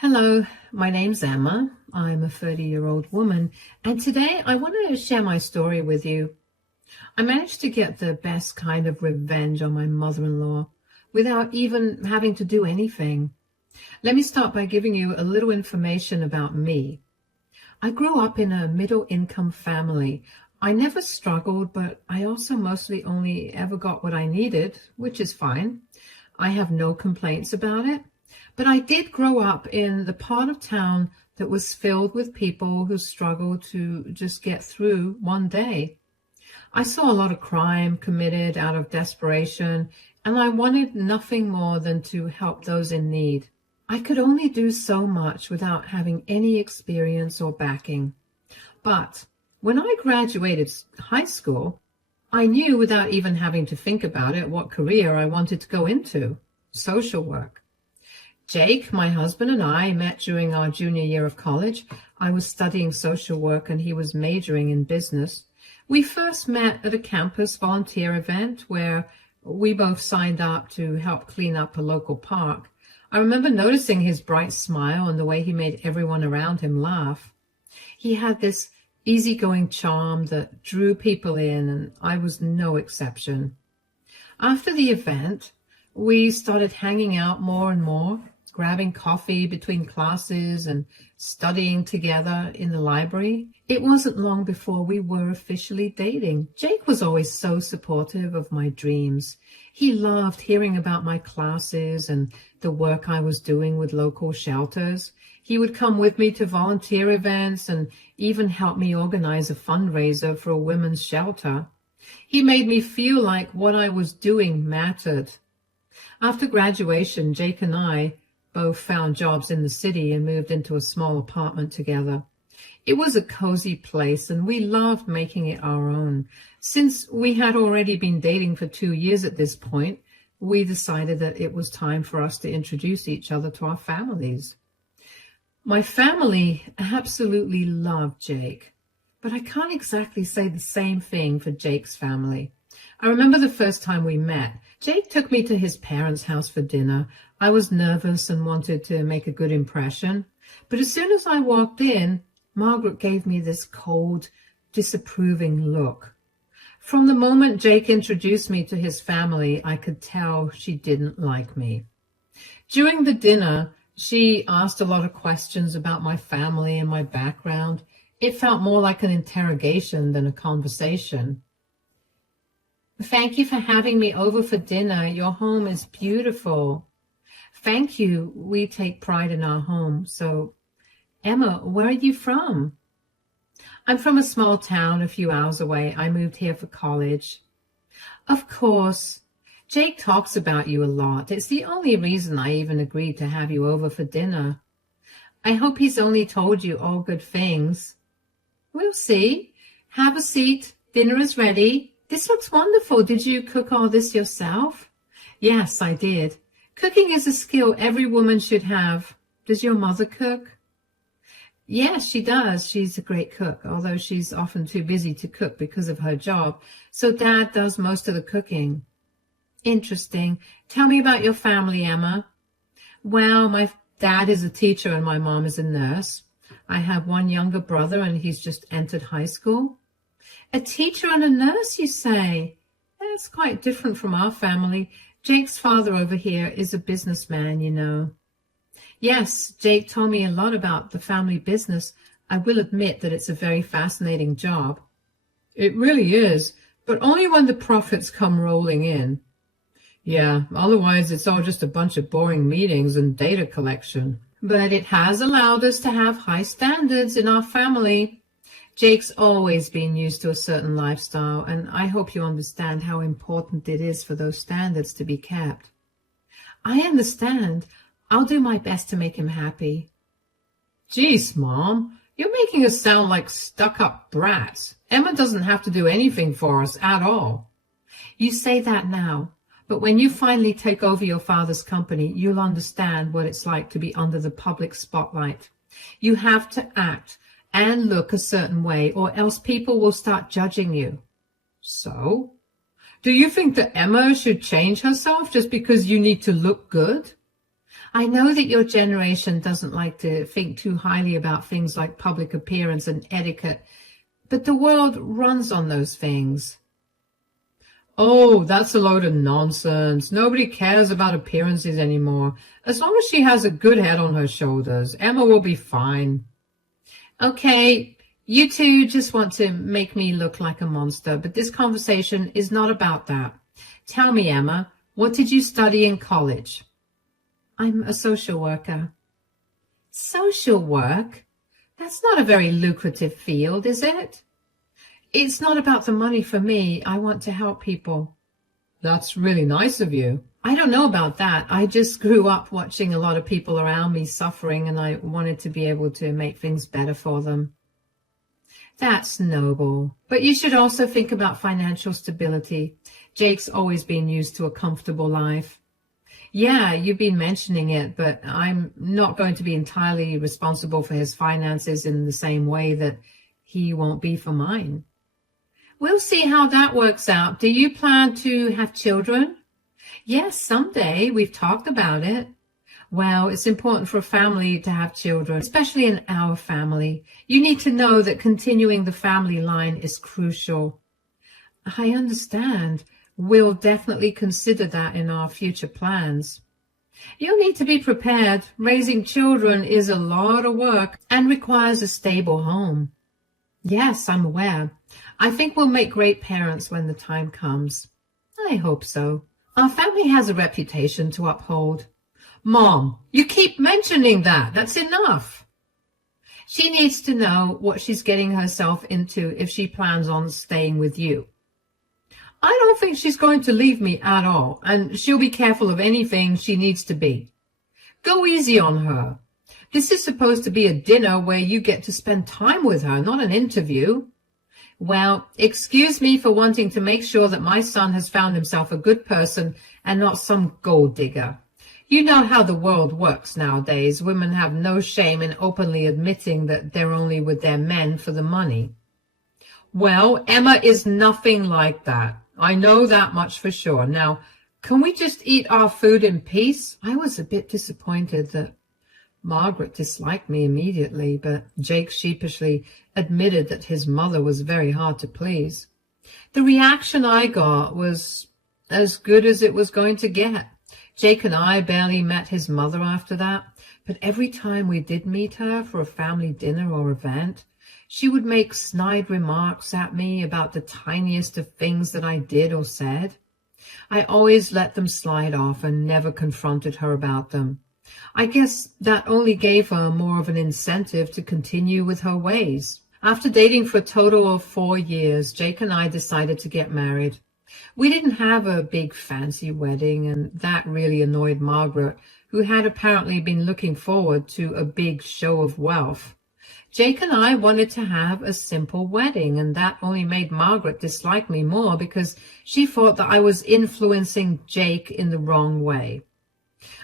Hello, my name's Emma. I'm a 30-year-old woman, and today I want to share my story with you. I managed to get the best kind of revenge on my mother-in-law without even having to do anything. Let me start by giving you a little information about me. I grew up in a middle-income family. I never struggled, but I also mostly only ever got what I needed, which is fine. I have no complaints about it. But I did grow up in the part of town that was filled with people who struggled to just get through one day. I saw a lot of crime committed out of desperation, and I wanted nothing more than to help those in need. I could only do so much without having any experience or backing. But when I graduated high school, I knew without even having to think about it what career I wanted to go into: social work. Jake, my husband, and I met during our junior year of college. I was studying social work and he was majoring in business. We first met at a campus volunteer event where we both signed up to help clean up a local park. I remember noticing his bright smile and the way he made everyone around him laugh. He had this easygoing charm that drew people in, and I was no exception. After the event, we started hanging out more and more, grabbing coffee between classes and studying together in the library. It wasn't long before we were officially dating. Jake was always so supportive of my dreams. He loved hearing about my classes and the work I was doing with local shelters. He would come with me to volunteer events and even help me organize a fundraiser for a women's shelter. He made me feel like what I was doing mattered. After graduation, Jake and I both found jobs in the city and moved into a small apartment together. It was a cozy place, and we loved making it our own. Since we had already been dating for 2 years at this point, we decided that it was time for us to introduce each other to our families. My family absolutely loved Jake, but I can't exactly say the same thing for Jake's family. I remember the first time we met. Jake took me to his parents' house for dinner. I was nervous and wanted to make a good impression. But as soon as I walked in, Margaret gave me this cold, disapproving look. From the moment Jake introduced me to his family, I could tell she didn't like me. During the dinner, she asked a lot of questions about my family and my background. It felt more like an interrogation than a conversation. "Thank you for having me over for dinner. Your home is beautiful." "Thank you. We take pride in our home. So, Emma, where are you from?" "I'm from a small town a few hours away. I moved here for college." "Of course. Jake talks about you a lot. It's the only reason I even agreed to have you over for dinner." "I hope he's only told you all good things." "We'll see. Have a seat. Dinner is ready." "This looks wonderful. Did you cook all this yourself?" "Yes, I did. Cooking is a skill every woman should have. Does your mother cook?" "Yes, she does. She's a great cook, although she's often too busy to cook because of her job. So Dad does most of the cooking." "Interesting. Tell me about your family, Emma." "Well, my dad is a teacher and my mom is a nurse. I have one younger brother and he's just entered high school." "A teacher and a nurse, you say? That's quite different from our family. Jake's father over here is a businessman, you know." "Yes, Jake told me a lot about the family business. I will admit that it's a very fascinating job." "It really is, but only when the profits come rolling in." "Yeah, otherwise it's all just a bunch of boring meetings and data collection." "But it has allowed us to have high standards in our family." "Jake's always been used to a certain lifestyle, and I hope you understand how important it is for those standards to be kept." "I understand. I'll do my best to make him happy." "Geez, Mom, you're making us sound like stuck-up brats. Emma doesn't have to do anything for us at all." "You say that now, but when you finally take over your father's company, you'll understand what it's like to be under the public spotlight. You have to act and look a certain way, or else people will start judging you." "So? Do you think that Emma should change herself just because you need to look good?" I know that your generation doesn't like to think too highly about things like public appearance and etiquette, but the world runs on those things. Oh, that's a load of nonsense. Nobody cares about appearances anymore. As long as she has a good head on her shoulders, Emma will be fine. Okay, you two just want to make me look like a monster, but this conversation is not about that. Tell me, Emma, what did you study in college? I'm a social worker. Social work? That's not a very lucrative field, is it? It's not about the money for me. I want to help people. That's really nice of you. I don't know about that. I just grew up watching a lot of people around me suffering, and I wanted to be able to make things better for them. That's noble. But you should also think about financial stability. Jake's always been used to a comfortable life. Yeah, you've been mentioning it, but I'm not going to be entirely responsible for his finances in the same way that he won't be for mine. We'll see how that works out. Do you plan to have children? Yes, someday. We've talked about it. Well, it's important for a family to have children, especially in our family. You need to know that continuing the family line is crucial. I understand. We'll definitely consider that in our future plans. You'll need to be prepared. Raising children is a lot of work and requires a stable home. Yes, I'm aware. I think we'll make great parents when the time comes. I hope so. Our family has a reputation to uphold. Mom, you keep mentioning that. That's enough. She needs to know what she's getting herself into if she plans on staying with you. I don't think she's going to leave me at all, and she'll be careful of anything she needs to be. Go easy on her. This is supposed to be a dinner where you get to spend time with her, not an interview. Well, excuse me for wanting to make sure that my son has found himself a good person and not some gold digger. You know how the world works nowadays. Women have no shame in openly admitting that they're only with their men for the money. Well, Emma is nothing like that. I know that much for sure. Now, can we just eat our food in peace? I was a bit disappointed that Margaret disliked me immediately, but Jake sheepishly admitted that his mother was very hard to please. The reaction I got was as good as it was going to get. Jake and I barely met his mother after that, but every time we did meet her for a family dinner or event, she would make snide remarks at me about the tiniest of things that I did or said. I always let them slide off and never confronted her about them. I guess that only gave her more of an incentive to continue with her ways. After dating for a total of 4 years, Jake and I decided to get married. We didn't have a big fancy wedding, and that really annoyed Margaret, who had apparently been looking forward to a big show of wealth. Jake and I wanted to have a simple wedding, and that only made Margaret dislike me more because she thought that I was influencing Jake in the wrong way.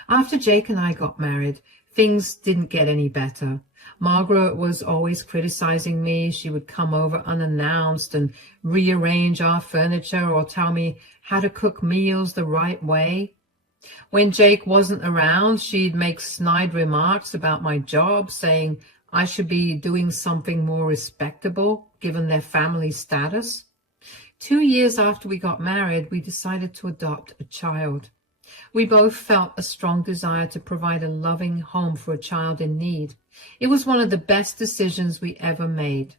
After Jake and I got married, things didn't get any better. Margaret was always criticizing me. She would come over unannounced and rearrange our furniture or tell me how to cook meals the right way. When Jake wasn't around, she'd make snide remarks about my job, saying I should be doing something more respectable given their family status. 2 years after we got married, we decided to adopt a child. We both felt a strong desire to provide a loving home for a child in need. It was one of the best decisions we ever made.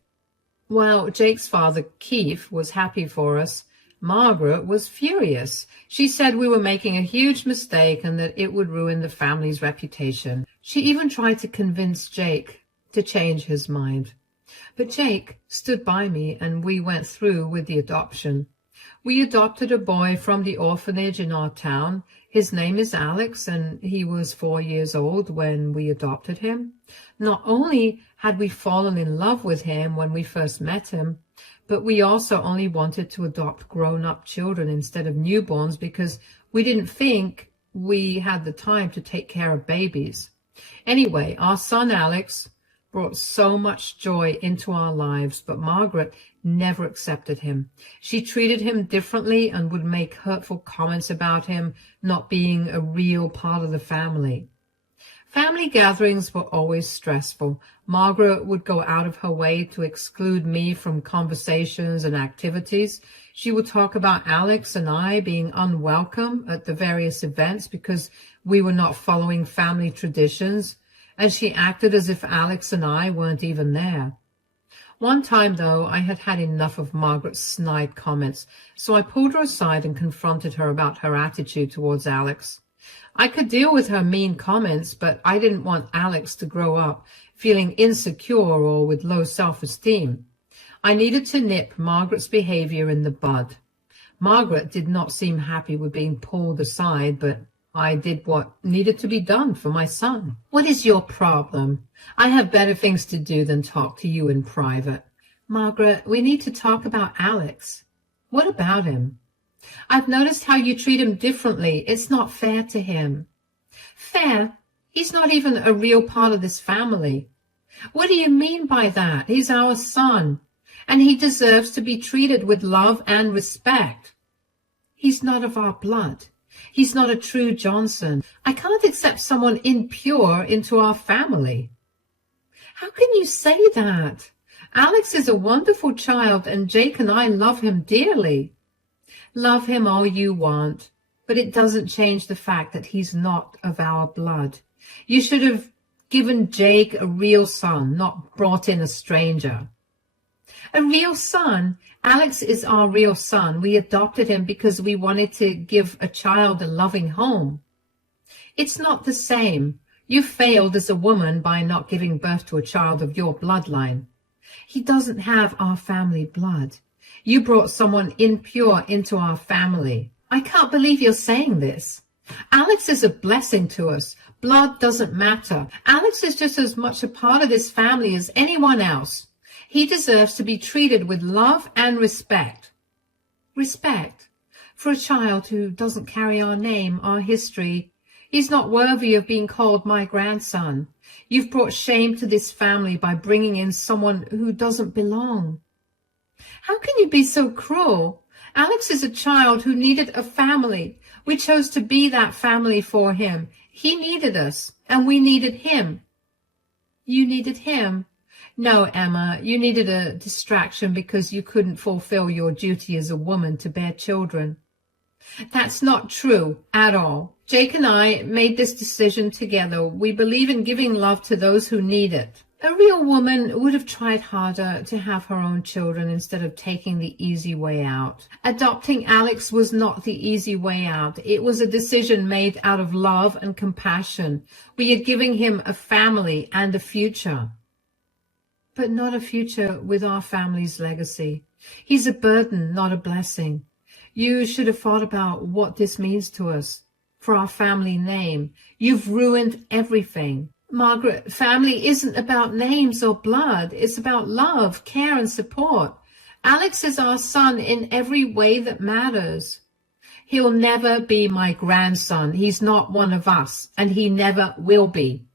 While Jake's father, Keith, was happy for us, Margaret was furious. She said we were making a huge mistake and that it would ruin the family's reputation. She even tried to convince Jake to change his mind. But Jake stood by me and we went through with the adoption. We adopted a boy from the orphanage in our town. His name is Alex, and he was 4 years old when we adopted him. Not only had we fallen in love with him when we first met him, but we also only wanted to adopt grown-up children instead of newborns because we didn't think we had the time to take care of babies. Anyway, our son Alex brought so much joy into our lives, but Margaret never accepted him. She treated him differently and would make hurtful comments about him not being a real part of the family. Family gatherings were always stressful. Margaret would go out of her way to exclude me from conversations and activities. She would talk about Alex and I being unwelcome at the various events because we were not following family traditions, and she acted as if Alex and I weren't even there. One time, though, I had had enough of Margaret's snide comments, so I pulled her aside and confronted her about her attitude towards Alex. I could deal with her mean comments, but I didn't want Alex to grow up feeling insecure or with low self-esteem. I needed to nip Margaret's behavior in the bud. Margaret did not seem happy with being pulled aside, but I did what needed to be done for my son. What is your problem? I have better things to do than talk to you in private. Margaret, we need to talk about Alex. What about him? I've noticed how you treat him differently. It's not fair to him. Fair? He's not even a real part of this family. What do you mean by that? He's our son, and he deserves to be treated with love and respect. He's not of our blood. He's not a true Johnson. I can't accept someone impure into our family. How can you say that? Alex is a wonderful child, and Jake and I love him dearly. Love him all you want, but it doesn't change the fact that he's not of our blood. You should have given Jake a real son, not brought in a stranger. A real son? Alex is our real son. We adopted him because we wanted to give a child a loving home. It's not the same. You failed as a woman by not giving birth to a child of your bloodline. He doesn't have our family blood. You brought someone impure into our family. I can't believe you're saying this. Alex is a blessing to us. Blood doesn't matter. Alex is just as much a part of this family as anyone else. He deserves to be treated with love and respect. Respect? For a child who doesn't carry our name, our history. He's not worthy of being called my grandson. You've brought shame to this family by bringing in someone who doesn't belong. How can you be so cruel? Alex is a child who needed a family. We chose to be that family for him. He needed us, and we needed him. You needed him? No, Emma, you needed a distraction because you couldn't fulfill your duty as a woman to bear children. That's not true at all. Jake and I made this decision together. We believe in giving love to those who need it. A real woman would have tried harder to have her own children instead of taking the easy way out. Adopting Alex was not the easy way out. It was a decision made out of love and compassion. We are giving him a family and a future. But not a future with our family's legacy. He's a burden, not a blessing. You should have thought about what this means to us, for our family name. You've ruined everything. Margaret, family isn't about names or blood. It's about love, care, and support. Alex is our son in every way that matters. He'll never be my grandson. He's not one of us, and he never will be.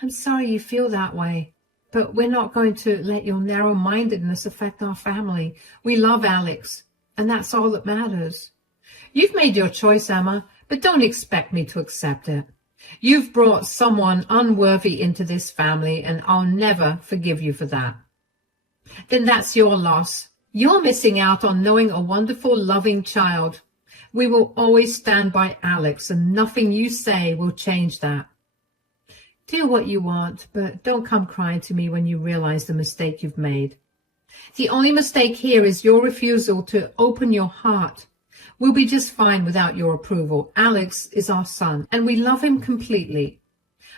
I'm sorry you feel that way, but we're not going to let your narrow-mindedness affect our family. We love Alex, and that's all that matters. You've made your choice, Emma, but don't expect me to accept it. You've brought someone unworthy into this family, and I'll never forgive you for that. Then that's your loss. You're missing out on knowing a wonderful, loving child. We will always stand by Alex, and nothing you say will change that. Do what you want, but don't come crying to me when you realize the mistake you've made. The only mistake here is your refusal to open your heart. We'll be just fine without your approval. Alex is our son, and we love him completely.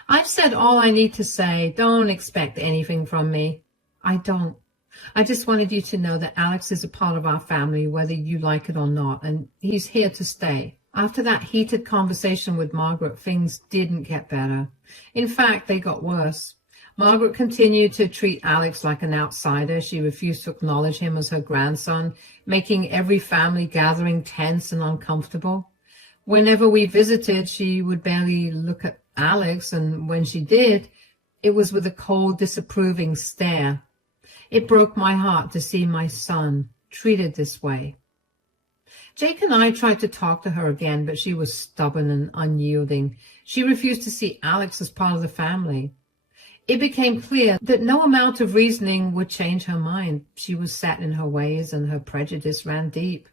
I've said all I need to say. Don't expect anything from me. I don't. I just wanted you to know that Alex is a part of our family, whether you like it or not, and he's here to stay. After that heated conversation with Margaret, things didn't get better. In fact, they got worse. Margaret continued to treat Alex like an outsider. She refused to acknowledge him as her grandson, making every family gathering tense and uncomfortable. Whenever we visited, she would barely look at Alex, and when she did, it was with a cold, disapproving stare. It broke my heart to see my son treated this way. Jake and I tried to talk to her again, but she was stubborn and unyielding. She refused to see Alex as part of the family. It became clear that no amount of reasoning would change her mind. She was set in her ways and her prejudice ran deep.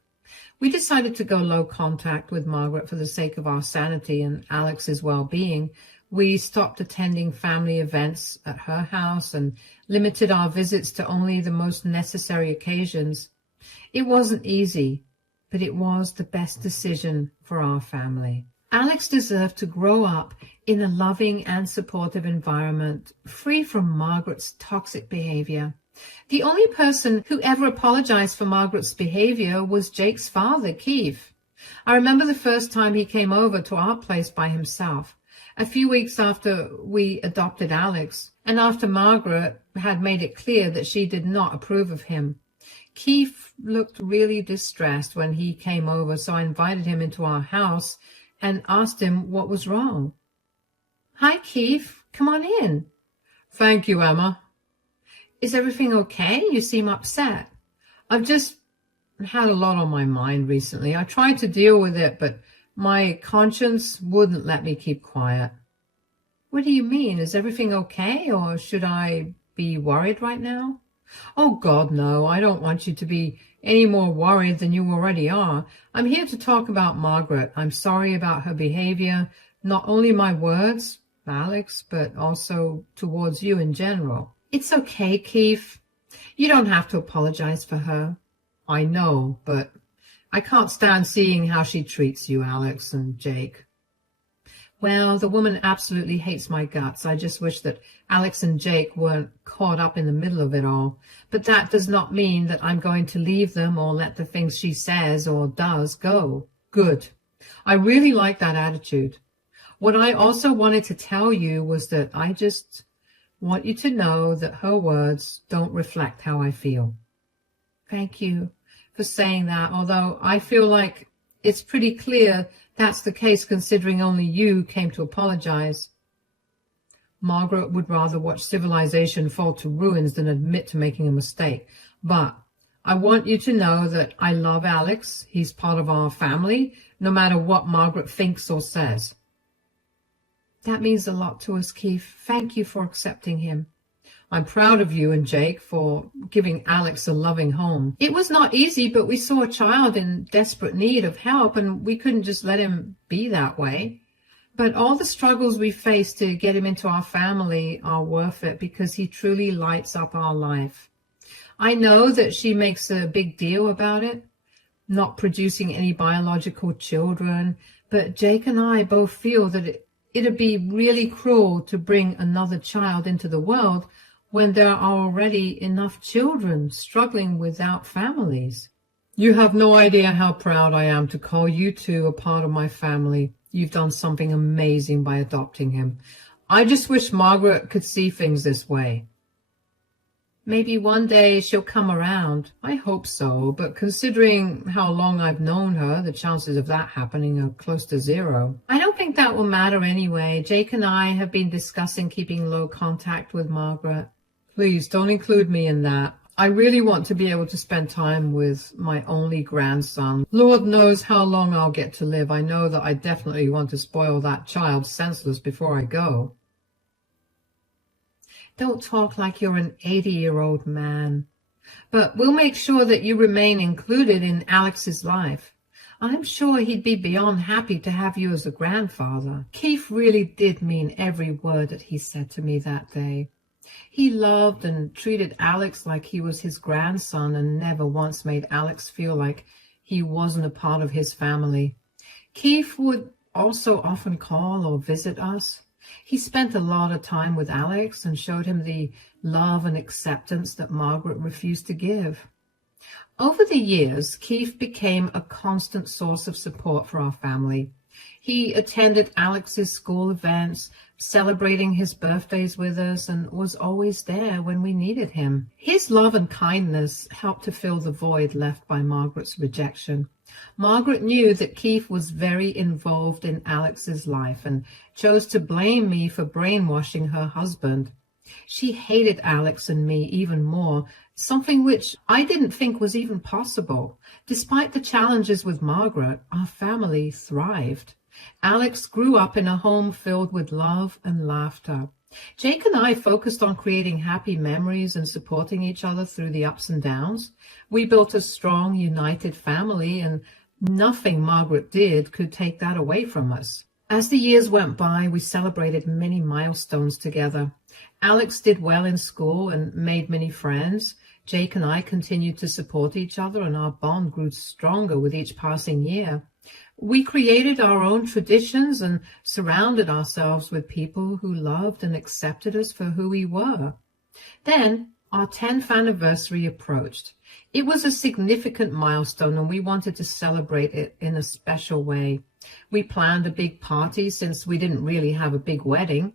We decided to go low contact with Margaret for the sake of our sanity and Alex's well-being. We stopped attending family events at her house and limited our visits to only the most necessary occasions. It wasn't easy, but it was the best decision for our family. Alex deserved to grow up in a loving and supportive environment, free from Margaret's toxic behavior. The only person who ever apologized for Margaret's behavior was Jake's father, Keith. I remember the first time he came over to our place by himself, a few weeks after we adopted Alex, and after Margaret had made it clear that she did not approve of him. Keith looked really distressed when he came over, so I invited him into our house and asked him what was wrong. "Hi, Keith. Come on in." "Thank you, Emma." "Is everything okay? You seem upset." "I've just had a lot on my mind recently. I tried to deal with it, but my conscience wouldn't let me keep quiet." "What do you mean? Is everything okay, or should I be worried right now?" "Oh, God, no. I don't want you to be any more worried than you already are. I'm here to talk about Margaret. I'm sorry about her behavior, not only my words, Alex, but also towards you in general." "It's okay, Keith. You don't have to apologize for her." "I know, but I can't stand seeing how she treats you, Alex and Jake." "Well, the woman absolutely hates my guts. I just wish that Alex and Jake weren't caught up in the middle of it all. But that does not mean that I'm going to leave them or let the things she says or does go." "Good. I really like that attitude. What I also wanted to tell you was that I just want you to know that her words don't reflect how I feel." "Thank you for saying that, although I feel like it's pretty clear that's the case considering only you came to apologize." "Margaret would rather watch civilization fall to ruins than admit to making a mistake. But I want you to know that I love Alex. He's part of our family, no matter what Margaret thinks or says." "That means a lot to us, Keith. Thank you for accepting him." "I'm proud of you and Jake for giving Alex a loving home. It was not easy, but we saw a child in desperate need of help, and we couldn't just let him be that way. But all the struggles we faced to get him into our family are worth it because he truly lights up our life." I know that she makes a big deal about it, not producing any biological children, but Jake and I both feel that it'd be really cruel to bring another child into the world when there are already enough children struggling without families. "You have no idea how proud I am to call you two a part of my family. You've done something amazing by adopting him. I just wish Margaret could see things this way." "Maybe one day she'll come around." "I hope so, but considering how long I've known her, the chances of that happening are close to zero." "I don't think that will matter anyway. Jake and I have been discussing keeping low contact with Margaret." "Please don't include me in that. I really want to be able to spend time with my only grandson. Lord knows how long I'll get to live. I know that I definitely want to spoil that child senseless before I go." "Don't talk like you're an 80-year-old man. But we'll make sure that you remain included in Alex's life. I'm sure he'd be beyond happy to have you as a grandfather." Keith really did mean every word that he said to me that day. He loved and treated Alex like he was his grandson and never once made Alex feel like he wasn't a part of his family. Keith would also often call or visit us. He spent a lot of time with Alex and showed him the love and acceptance that Margaret refused to give. Over the years, Keith became a constant source of support for our family. He attended Alex's school events, celebrating his birthdays with us, and was always there when we needed him. His love and kindness helped to fill the void left by Margaret's rejection. Margaret knew that Keith was very involved in Alex's life and chose to blame me for brainwashing her husband. She hated Alex and me even more, something which I didn't think was even possible. Despite the challenges with Margaret, our family thrived. Alex grew up in a home filled with love and laughter. Jake and I focused on creating happy memories and supporting each other through the ups and downs. We built a strong, united family, and nothing Margaret did could take that away from us. As the years went by, we celebrated many milestones together. Alex did well in school and made many friends. Jake and I continued to support each other, and our bond grew stronger with each passing year. We created our own traditions and surrounded ourselves with people who loved and accepted us for who we were. Then our 10th anniversary approached. It was a significant milestone, and we wanted to celebrate it in a special way. We planned a big party since we didn't really have a big wedding.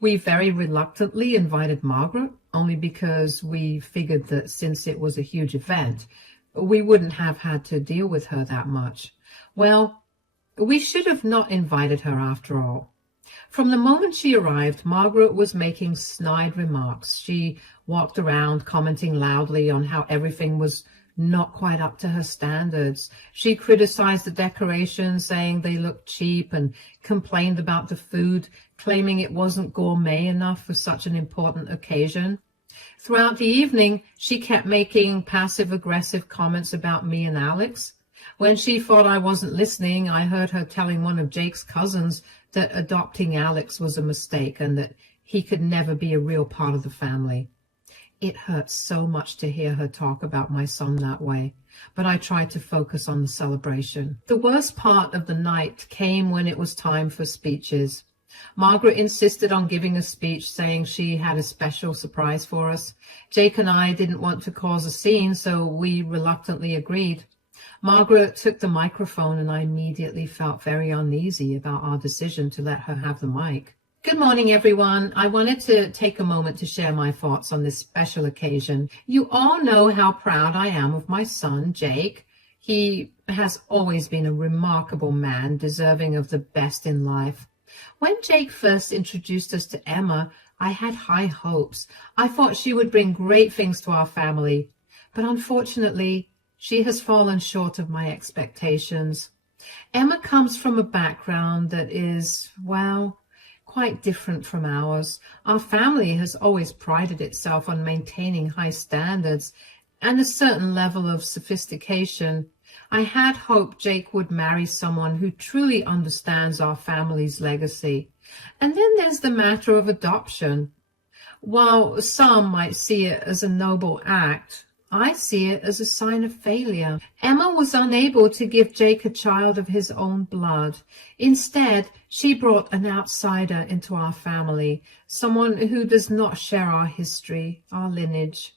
We very reluctantly invited Margaret, only because we figured that since it was a huge event, we wouldn't have had to deal with her that much. Well, we should have not invited her after all. From the moment she arrived, Margaret was making snide remarks. She walked around commenting loudly on how everything was not quite up to her standards. She criticized the decorations, saying they looked cheap, and complained about the food, claiming it wasn't gourmet enough for such an important occasion. Throughout the evening, she kept making passive-aggressive comments about me and Alex. When she thought I wasn't listening, I heard her telling one of Jake's cousins that adopting Alex was a mistake and that he could never be a real part of the family. It hurt so much to hear her talk about my son that way, but I tried to focus on the celebration. The worst part of the night came when it was time for speeches. Margaret insisted on giving a speech, saying she had a special surprise for us. Jake and I didn't want to cause a scene, so we reluctantly agreed. Margaret took the microphone, and I immediately felt very uneasy about our decision to let her have the mic. Good morning, everyone. I wanted to take a moment to share my thoughts on this special occasion. You all know how proud I am of my son, Jake. He has always been a remarkable man, deserving of the best in life. When Jake first introduced us to Emma, I had high hopes. I thought she would bring great things to our family, but unfortunately, she has fallen short of my expectations. Emma comes from a background that is, well, quite different from ours. Our family has always prided itself on maintaining high standards and a certain level of sophistication. I had hoped Jake would marry someone who truly understands our family's legacy. And then there's the matter of adoption. While some might see it as a noble act, I see it as a sign of failure. Emma was unable to give Jake a child of his own blood. Instead, she brought an outsider into our family, someone who does not share our history, our lineage.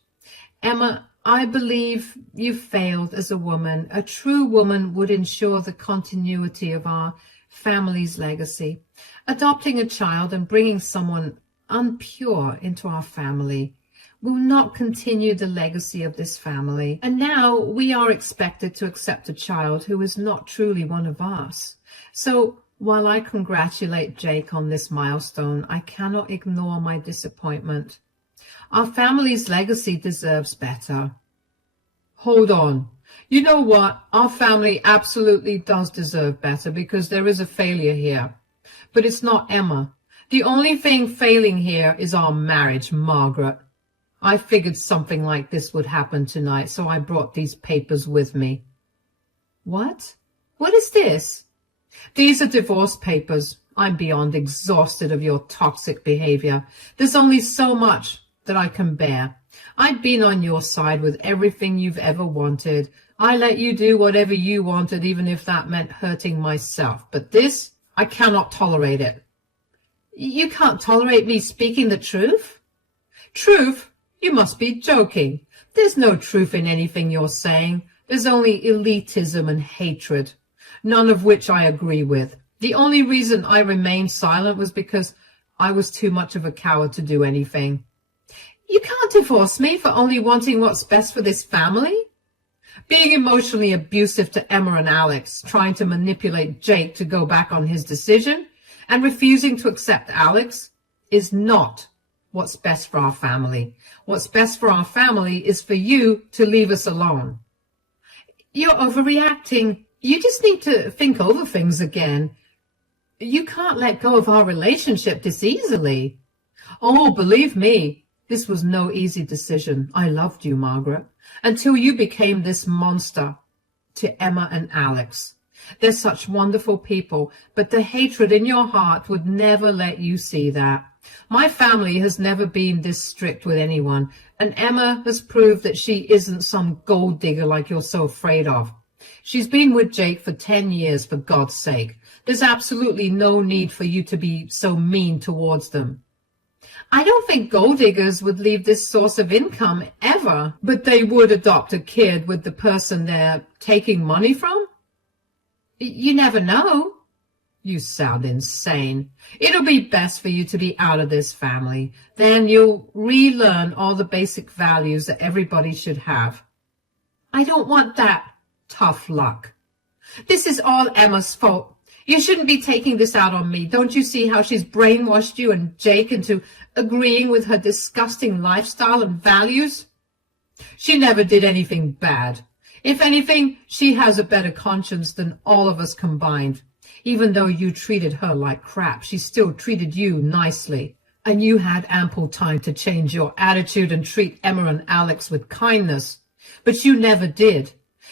Emma, I believe you failed as a woman. A true woman would ensure the continuity of our family's legacy. Adopting a child and bringing someone unpure into our family will not continue the legacy of this family. And now we are expected to accept a child who is not truly one of us. So while I congratulate Jake on this milestone, I cannot ignore my disappointment. Our family's legacy deserves better. Hold on. You know what? Our family absolutely does deserve better, because there is a failure here. But it's not Emma. The only thing failing here is our marriage, Margaret. I figured something like this would happen tonight, so I brought these papers with me. What? What is this? These are divorce papers. I'm beyond exhausted of your toxic behavior. There's only so much that I can bear. I've been on your side with everything you've ever wanted. I let you do whatever you wanted, even if that meant hurting myself. But this, I cannot tolerate it. You can't tolerate me speaking the truth? Truth? You must be joking. There's no truth in anything you're saying. There's only elitism and hatred, none of which I agree with. The only reason I remained silent was because I was too much of a coward to do anything. You can't divorce me for only wanting what's best for this family. Being emotionally abusive to Emma and Alex, trying to manipulate Jake to go back on his decision, and refusing to accept Alex is not what's best for our family. What's best for our family is for you to leave us alone. You're overreacting. You just need to think over things again. You can't let go of our relationship this easily. Oh, believe me, this was no easy decision. I loved you, Margaret, until you became this monster to Emma and Alex. They're such wonderful people, but the hatred in your heart would never let you see that. My family has never been this strict with anyone, and Emma has proved that she isn't some gold digger like you're so afraid of. She's been with Jake for 10 years, for God's sake. There's absolutely no need for you to be so mean towards them. I don't think gold diggers would leave this source of income ever, but they would adopt a kid with the person they're taking money from? You never know. You sound insane. It'll be best for you to be out of this family. Then you'll relearn all the basic values that everybody should have. I don't want that. Tough luck. This is all Emma's fault. You shouldn't be taking this out on me. Don't you see how she's brainwashed you and Jake into agreeing with her disgusting lifestyle and values? She never did anything bad. If anything, she has a better conscience than all of us combined. Even though you treated her like crap, she still treated you nicely. And you had ample time to change your attitude and treat Emma and Alex with kindness. But you never did.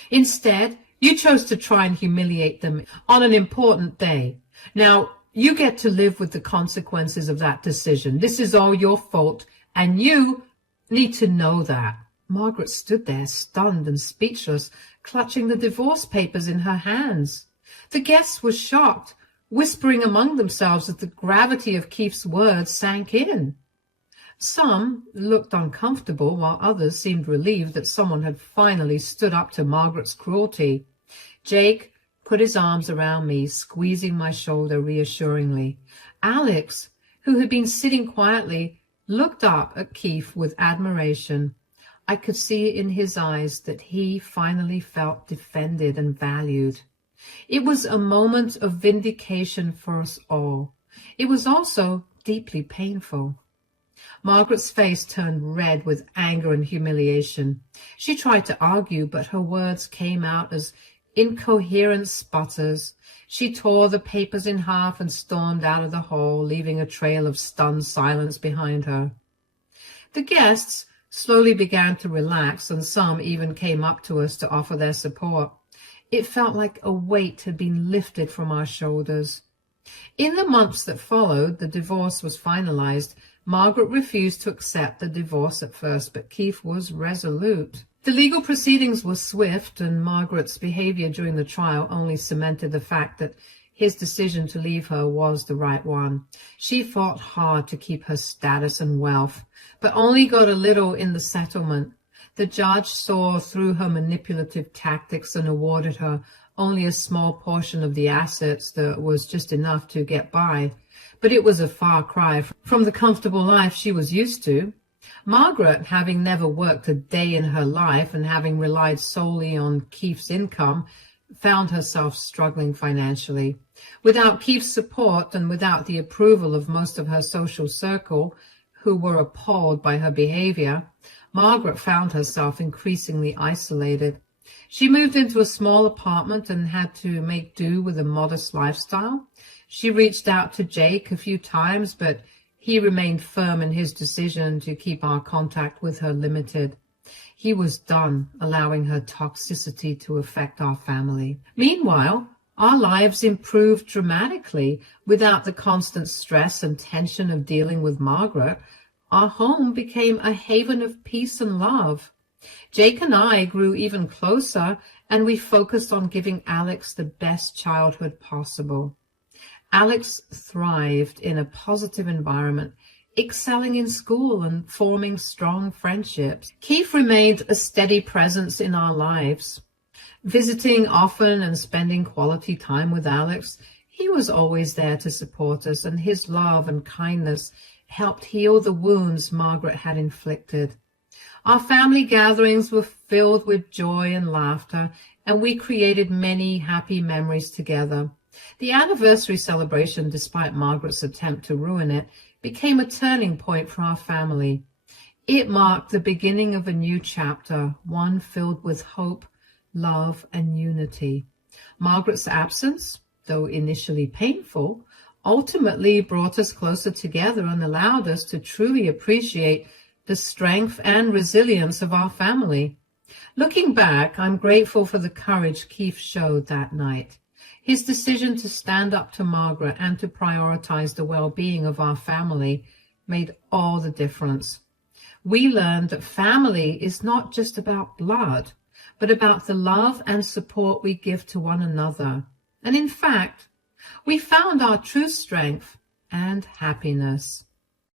Instead, you chose to try and humiliate them on an important day. Now, you get to live with the consequences of that decision. This is all your fault, and you need to know that. Margaret stood there, stunned and speechless, clutching the divorce papers in her hands. The guests were shocked, whispering among themselves as the gravity of Keith's words sank in. Some looked uncomfortable, while others seemed relieved that someone had finally stood up to Margaret's cruelty. Jake put his arms around me, squeezing my shoulder reassuringly. Alex, who had been sitting quietly, looked up at Keith with admiration. I could see in his eyes that he finally felt defended and valued. It was a moment of vindication for us all. It was also deeply painful. Margaret's face turned red with anger and humiliation. She tried to argue, but her words came out as incoherent sputters. She tore the papers in half and stormed out of the hall, leaving a trail of stunned silence behind her. The guests slowly began to relax, and some even came up to us to offer their support. It felt like a weight had been lifted from our shoulders. In the months that followed, the divorce was finalized. Margaret refused to accept the divorce at first, but Keith was resolute. The legal proceedings were swift, and Margaret's behavior during the trial only cemented the fact that his decision to leave her was the right one. She fought hard to keep her status and wealth, but only got a little in the settlement. The judge saw through her manipulative tactics and awarded her only a small portion of the assets that was just enough to get by. But it was a far cry from the comfortable life she was used to. Margaret, having never worked a day in her life and having relied solely on Keith's income, found herself struggling financially. Without Keith's support and without the approval of most of her social circle, who were appalled by her behavior, Margaret found herself increasingly isolated. She moved into a small apartment and had to make do with a modest lifestyle. She reached out to Jake a few times, but he remained firm in his decision to keep our contact with her limited. He was done allowing her toxicity to affect our family. Meanwhile, our lives improved dramatically. Without the constant stress and tension of dealing with Margaret, our home became a haven of peace and love. Jake and I grew even closer, and we focused on giving Alex the best childhood possible. Alex thrived in a positive environment, excelling in school and forming strong friendships. Keith remained a steady presence in our lives. Visiting often and spending quality time with Alex, he was always there to support us, and his love and kindness helped heal the wounds Margaret had inflicted. Our family gatherings were filled with joy and laughter, and we created many happy memories together. The anniversary celebration, despite Margaret's attempt to ruin it, became a turning point for our family. It marked the beginning of a new chapter, one filled with hope, love, and unity. Margaret's absence, though initially painful, ultimately brought us closer together and allowed us to truly appreciate the strength and resilience of our family. Looking back, I'm grateful for the courage Keith showed that night. His decision to stand up to Margaret and to prioritize the well-being of our family made all the difference. We learned that family is not just about blood, but about the love and support we give to one another. And in fact, we found our true strength and happiness.